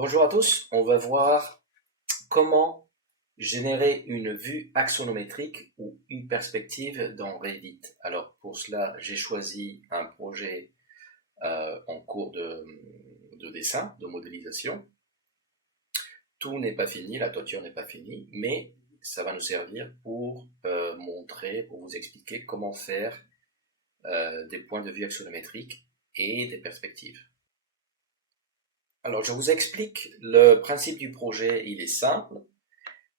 Bonjour à tous, on va voir comment générer une vue axonométrique ou une perspective dans Revit. Alors pour cela, j'ai choisi un projet en cours de dessin, de modélisation. Tout n'est pas fini, la toiture n'est pas finie, mais ça va nous servir pour montrer, pour vous expliquer comment faire des points de vue axonométriques et des perspectives. Alors je vous explique le principe du projet, il est simple.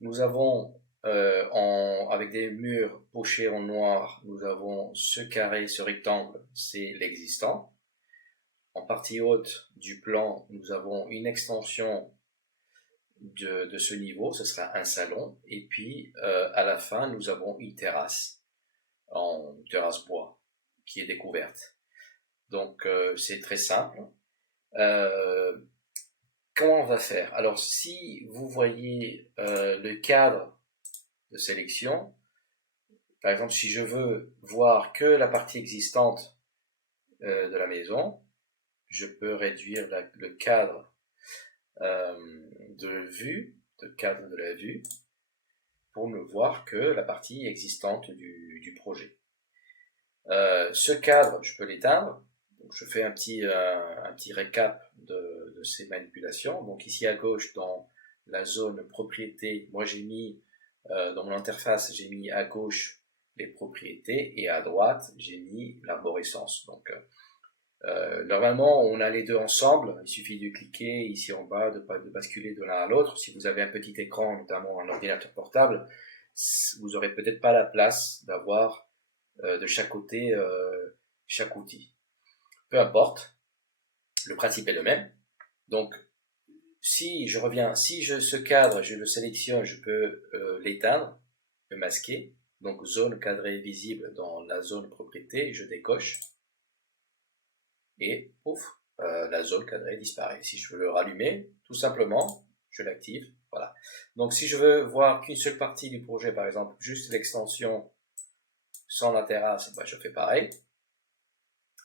Nous avons avec des murs pochés en noir, nous avons ce carré, ce rectangle, c'est l'existant. En partie haute du plan, nous avons une extension de ce niveau, ce sera un salon. Et puis à la fin, nous avons une terrasse, en terrasse bois, qui est découverte. Donc c'est très simple. Comment on va faire? Alors si vous voyez le cadre de sélection, par exemple si je veux voir que la partie existante de la maison, je peux réduire le cadre de vue, le cadre de la vue, pour ne voir que la partie existante du projet. Ce cadre, je peux l'éteindre. Donc je fais un petit récap de ces manipulations. Donc ici à gauche, dans la zone propriété, moi j'ai mis, dans mon interface, j'ai mis à gauche les propriétés et à droite, j'ai mis l'arborescence. Donc normalement, on a les deux ensemble. Il suffit de cliquer ici en bas, de basculer de l'un à l'autre. Si vous avez un petit écran, notamment un ordinateur portable, vous n'aurez peut-être pas la place d'avoir de chaque côté chaque outil. Peu importe, le principe est le même. Donc, si ce cadre, je le sélectionne, je peux l'éteindre, le masquer. Donc, zone cadrée visible dans la zone propriété, je décoche. Et pouf, la zone cadrée disparaît. Si je veux le rallumer, tout simplement, je l'active. Voilà. Donc, si je veux voir qu'une seule partie du projet, par exemple, juste l'extension sans la terrasse, bah, je fais pareil.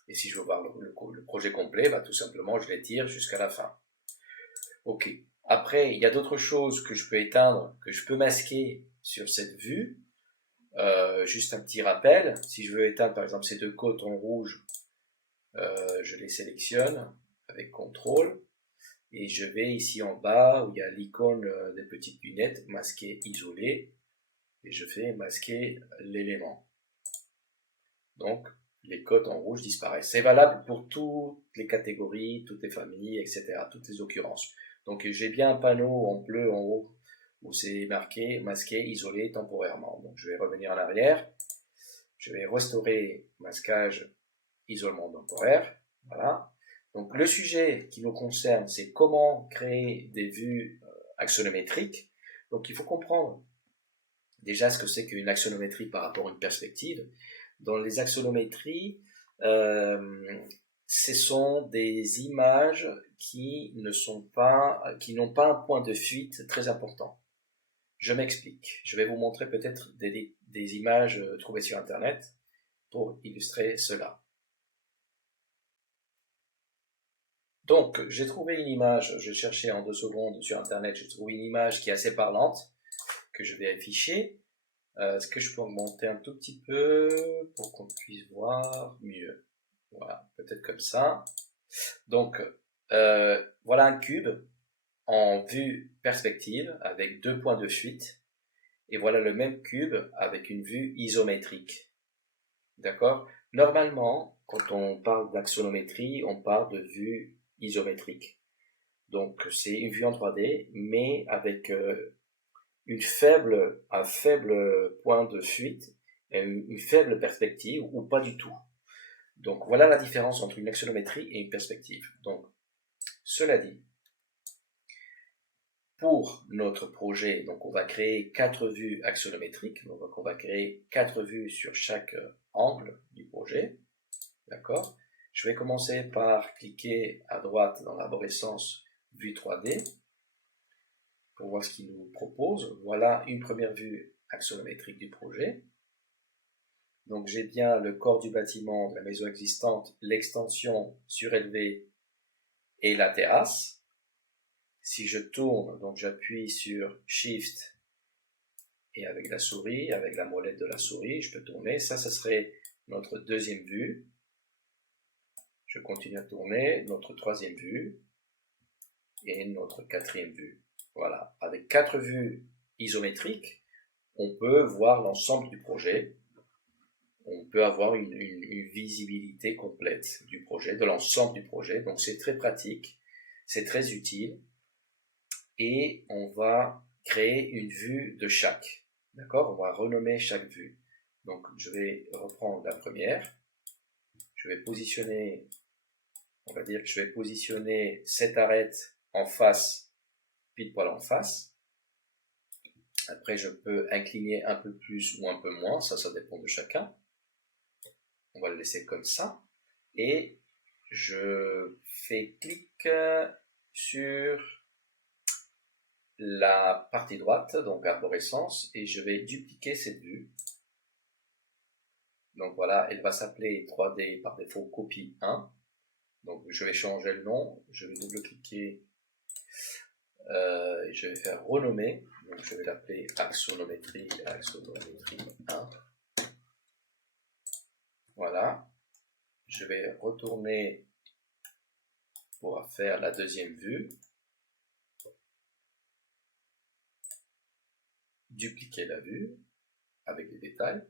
Et si je veux voir le projet complet, bah, tout simplement, je l'étire jusqu'à la fin. Ok. Après, il y a d'autres choses que je peux éteindre, que je peux masquer sur cette vue. Juste un petit rappel. Si je veux éteindre, par exemple, ces deux côtes en rouge, je les sélectionne avec CTRL. Et je vais ici en bas, où il y a l'icône des petites lunettes, masquer, isoler. Et je fais masquer l'élément. Donc, les cotes en rouge disparaissent. C'est valable pour toutes les catégories, toutes les familles, etc., toutes les occurrences. Donc j'ai bien un panneau en bleu en haut où c'est marqué masqué, isolé temporairement. Donc je vais revenir en arrière. Je vais restaurer masquage, isolement temporaire. Voilà. Donc le sujet qui nous concerne, c'est comment créer des vues axonométriques. Donc il faut comprendre déjà ce que c'est qu'une axonométrie par rapport à une perspective. Dans les axonométries, ce sont des images qui n'ont pas un point de fuite très important. Je m'explique. Je vais vous montrer peut-être des images trouvées sur Internet pour illustrer cela. Donc, j'ai trouvé une image, je cherchais en 2 secondes sur Internet, j'ai trouvé une image qui est assez parlante, que je vais afficher. Est-ce que je peux augmenter un tout petit peu pour qu'on puisse voir mieux? Voilà, peut-être comme ça. Donc, voilà un cube en vue perspective avec 2 points de fuite. Et voilà le même cube avec une vue isométrique. D'accord? Normalement, quand on parle d'axonométrie, on parle de vue isométrique. Donc, c'est une vue en 3D, mais avec un faible point de fuite, et une faible perspective ou pas du tout. Donc voilà la différence entre une axonométrie et une perspective. Donc, cela dit, pour notre projet, donc on va créer 4 vues axonométriques, donc on va créer 4 vues sur chaque angle du projet, d'accord? Je vais commencer par cliquer à droite dans l'arborescence vue 3D, pour voir ce qu'il nous propose. Voilà une première vue axonométrique du projet. Donc j'ai bien le corps du bâtiment, de la maison existante, l'extension surélevée et la terrasse. Si je tourne, donc j'appuie sur Shift et avec la souris, avec la molette de la souris, je peux tourner. Ça serait notre deuxième vue. Je continue à tourner, notre troisième vue et notre quatrième vue. Voilà, avec 4 vues isométriques, on peut voir l'ensemble du projet. On peut avoir une visibilité complète du projet, de l'ensemble du projet. Donc c'est très pratique, c'est très utile. Et on va créer une vue de chaque. D'accord? On va renommer chaque vue. Donc je vais reprendre la première. Je vais positionner, on va dire que je vais positionner cette arête en face, pile poil en face. Après je peux incliner un peu plus ou un peu moins, ça dépend de chacun. On va le laisser comme ça. Et je fais clic sur la partie droite, donc arborescence, et je vais dupliquer cette vue. Donc voilà, elle va s'appeler 3D par défaut copie 1. Donc je vais changer le nom, je vais double-cliquer, je vais faire renommer, donc je vais l'appeler axonométrie 1. Voilà, je vais retourner pour faire la deuxième vue, dupliquer la vue avec les détails.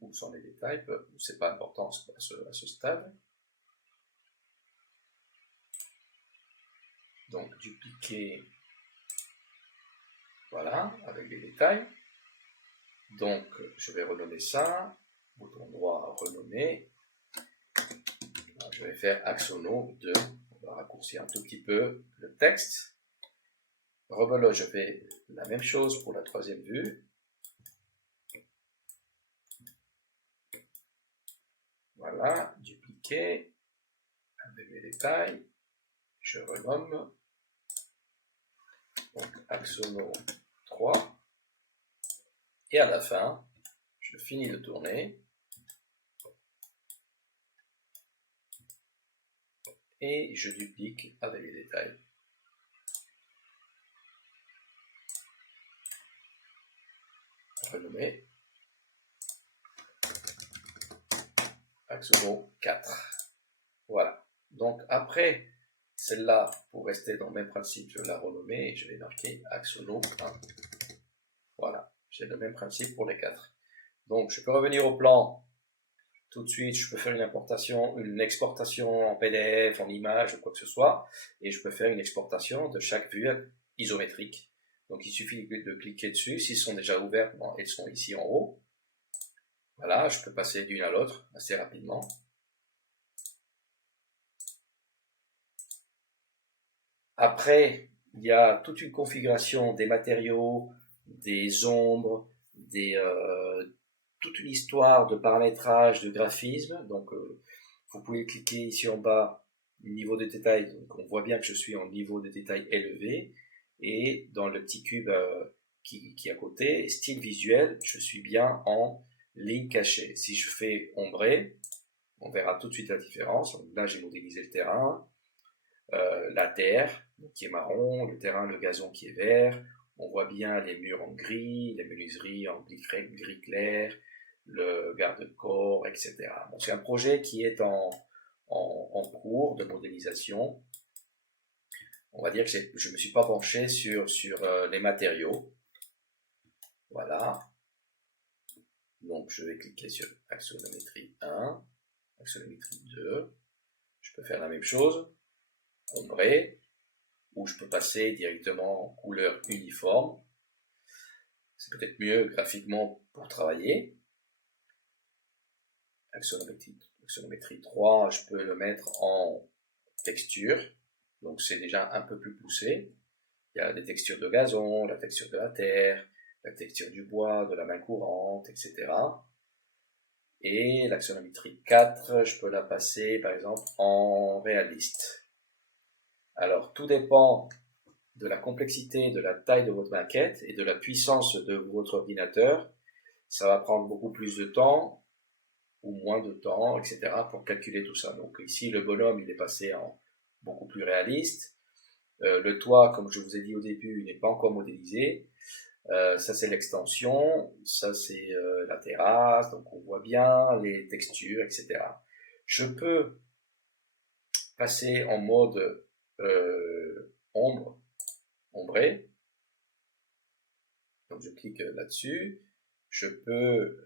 Où sont les détails, c'est pas important à ce stade. Donc dupliquer, voilà, avec les détails. Donc je vais renommer ça, bouton droit renommer. Je vais faire Axono 2, on va raccourcir un tout petit peu le texte. Rebelote, je fais la même chose pour la troisième vue. Voilà, dupliquer avec les détails. Je renomme. Donc Axono 3. Et à la fin, je finis de tourner. Et je duplique avec les détails. Renommer. Axono 4. Voilà. Donc après celle-là, pour rester dans le même principe, je vais la renommer et je vais marquer Axono 1. Voilà. J'ai le même principe pour les 4. Donc je peux revenir au plan tout de suite, je peux faire une exportation en PDF, en image, ou quoi que ce soit, et je peux faire une exportation de chaque vue isométrique. Donc il suffit de cliquer dessus, s'ils sont déjà ouverts, bon, elles sont ici en haut. Voilà, je peux passer d'une à l'autre assez rapidement. Après, il y a toute une configuration des matériaux, des ombres, toute une histoire de paramétrage, de graphisme. Donc, vous pouvez cliquer ici en bas, niveau de détail. Donc, on voit bien que je suis en niveau de détail élevé. Et dans le petit cube qui est à côté, style visuel, je suis bien en ligne cachée. Si je fais ombrer, on verra tout de suite la différence. Donc, là, j'ai modélisé le terrain, la terre qui est marron, le terrain, le gazon qui est vert. On voit bien les murs en gris, les menuiseries en gris clair, le garde-corps, etc. Bon, c'est un projet qui est en cours de modélisation. On va dire que je ne me suis pas penché sur les matériaux. Voilà. Donc je vais cliquer sur axonométrie 1, axonométrie 2. Je peux faire la même chose, ombrer, ou je peux passer directement en couleur uniforme. C'est peut-être mieux graphiquement pour travailler. Axonométrie 3, je peux le mettre en texture. Donc c'est déjà un peu plus poussé. Il y a des textures de gazon, la texture de la terre, la texture du bois, de la main courante, etc. Et l'axonométrie 4, je peux la passer par exemple en réaliste. Alors tout dépend de la complexité, de la taille de votre maquette et de la puissance de votre ordinateur. Ça va prendre beaucoup plus de temps ou moins de temps, etc. pour calculer tout ça. Donc ici, le bonhomme, il est passé en beaucoup plus réaliste. Le toit, comme je vous ai dit au début, n'est pas encore modélisé. Ça c'est l'extension, ça c'est la terrasse, donc on voit bien les textures, etc. Je peux passer en mode ombré, donc je clique là-dessus. Je peux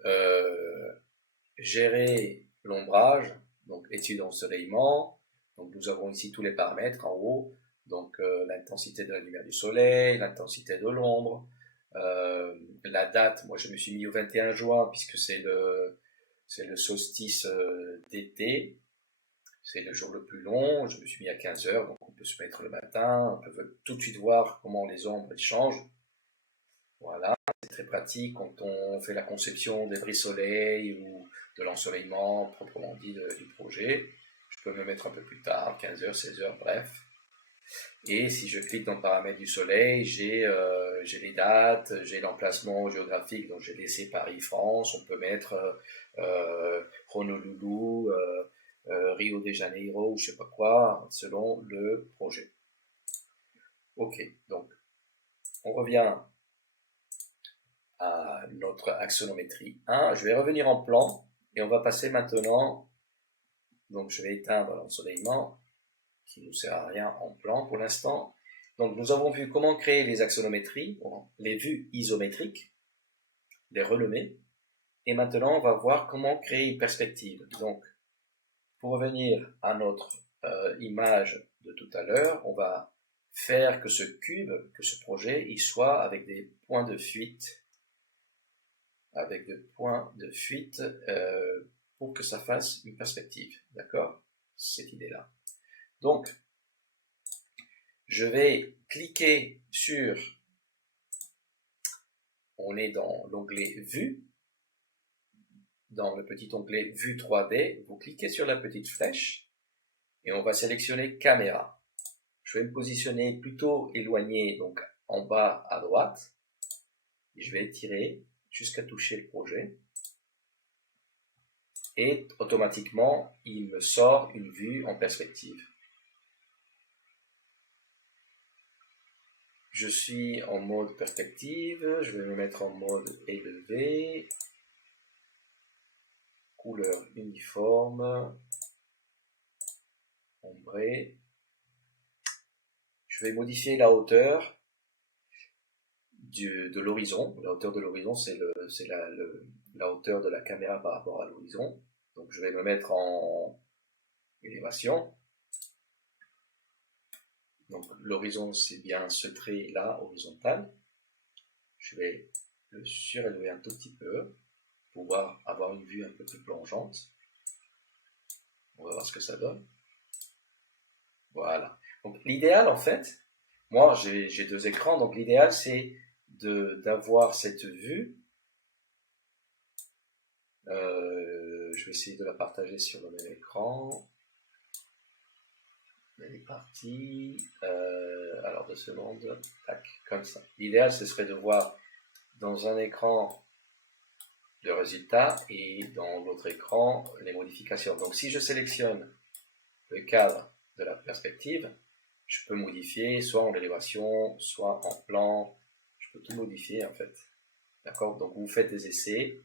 gérer l'ombrage, donc étude d'ensoleillement. Donc nous avons ici tous les paramètres en haut, donc l'intensité de la lumière du soleil, l'intensité de l'ombre, la date. Moi je me suis mis au 21 juin puisque c'est le solstice d'été, c'est le jour le plus long. Je me suis mis à 15 heures, donc on peut se mettre le matin, on peut tout de suite voir comment les ombres changent. Voilà, c'est très pratique quand on fait la conception des bris soleil ou de l'ensoleillement proprement dit du projet. Je peux me mettre un peu plus tard, 15h, 16h, bref. Et si je clique dans le paramètre du soleil, j'ai les dates, j'ai l'emplacement géographique, donc j'ai laissé Paris-France, on peut mettre Honolulu, Rio de Janeiro ou je sais pas quoi, selon le projet. Ok, donc on revient à notre axonométrie 1. Je vais revenir en plan et on va passer maintenant, donc je vais éteindre l'ensoleillement qui ne nous sert à rien en plan pour l'instant. Donc nous avons vu comment créer les axonométries, les vues isométriques, les renommer, et maintenant on va voir comment créer une perspective. Donc pour revenir à notre image de tout à l'heure, on va faire que ce cube, que ce projet, il soit avec des points de fuite pour que ça fasse une perspective, d'accord? Cette idée-là. Donc, je vais cliquer sur, on est dans l'onglet Vue, dans le petit onglet Vue 3D, vous cliquez sur la petite flèche et on va sélectionner Caméra. Je vais me positionner plutôt éloigné, donc en bas à droite, et je vais étirer jusqu'à toucher le projet. Et automatiquement, il me sort une vue en perspective. Je suis en mode perspective, je vais me mettre en mode élevé, couleur uniforme, ombré. Je vais modifier la hauteur de l'horizon. La hauteur de l'horizon, c'est la hauteur de la caméra par rapport à l'horizon. Donc je vais me mettre en élévation. Donc l'horizon, c'est bien ce trait là, horizontal. Je vais le surélever un tout petit peu pour pouvoir avoir une vue un peu plus plongeante. On va voir ce que ça donne. Voilà. Donc l'idéal en fait, moi j'ai deux écrans, donc l'idéal c'est d'avoir cette vue. Je vais essayer de la partager sur le même écran. Elle est partie. Alors 2 secondes. Tac, comme ça. L'idéal ce serait de voir dans un écran le résultat et dans l'autre écran les modifications. Donc si je sélectionne le cadre de la perspective, je peux modifier soit en élévation, soit en plan. Je peux tout modifier en fait. D'accord? Donc vous faites des essais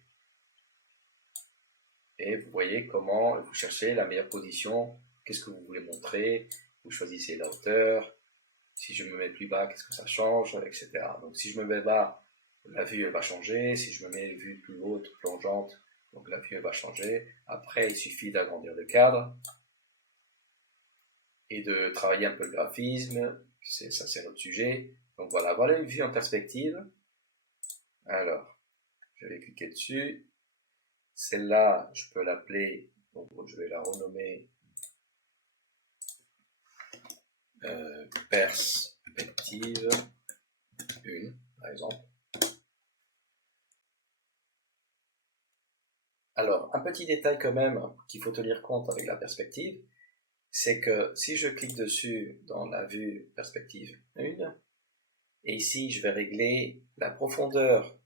et vous voyez comment vous cherchez la meilleure position. Qu'est-ce que vous voulez montrer? Vous choisissez la hauteur. Si je me mets plus bas, qu'est-ce que ça change, etc. Donc si je me mets bas, la vue elle va changer. Si je me mets une vue plus haute, plongeante, donc la vue elle va changer. Après, il suffit d'agrandir le cadre et de travailler un peu le graphisme. Ça, c'est notre sujet. Donc voilà une vue en perspective. Alors, je vais cliquer dessus. Celle-là, je peux l'appeler, donc je vais la renommer perspective 1, par exemple. Alors, un petit détail quand même qu'il faut tenir compte avec la perspective, c'est que si je clique dessus dans la vue perspective 1, et ici je vais régler la profondeur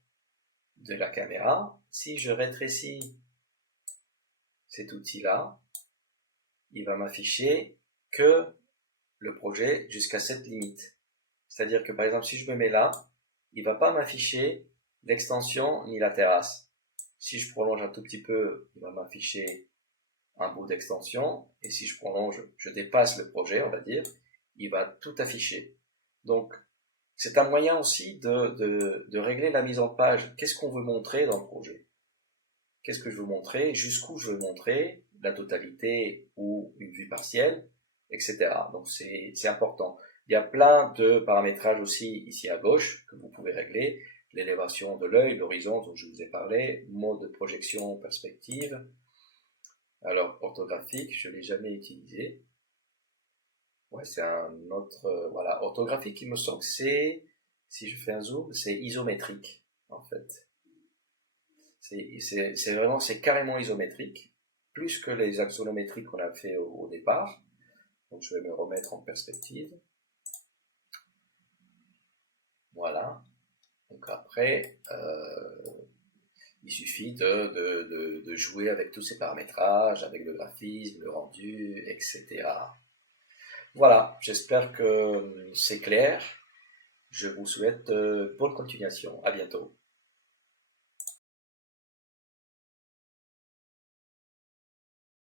de la caméra, si je rétrécis cet outil-là, il va m'afficher que le projet jusqu'à cette limite. C'est-à-dire que par exemple, si je me mets là, il ne va pas m'afficher l'extension ni la terrasse. Si je prolonge un tout petit peu, il va m'afficher un bout d'extension. Et si je prolonge, je dépasse le projet, on va dire, il va tout afficher. Donc, c'est un moyen aussi de régler la mise en page. Qu'est-ce qu'on veut montrer dans le projet? Qu'est-ce que je veux montrer? Jusqu'où je veux montrer? La totalité ou une vue partielle, etc. Donc c'est important. Il y a plein de paramétrages aussi ici à gauche que vous pouvez régler. L'élévation de l'œil, l'horizon dont je vous ai parlé, mode de projection, perspective. Alors orthographique, je ne l'ai jamais utilisé. Ouais, c'est un autre, voilà, orthographique, il me semble que c'est, si je fais un zoom, c'est isométrique, en fait. C'est vraiment, c'est carrément isométrique, plus que les axonométriques qu'on a fait au départ. Donc je vais me remettre en perspective. Voilà. Donc après, il suffit de jouer avec tous ces paramétrages, avec le graphisme, le rendu, etc. Voilà, j'espère que c'est clair. Je vous souhaite bonne continuation. À bientôt.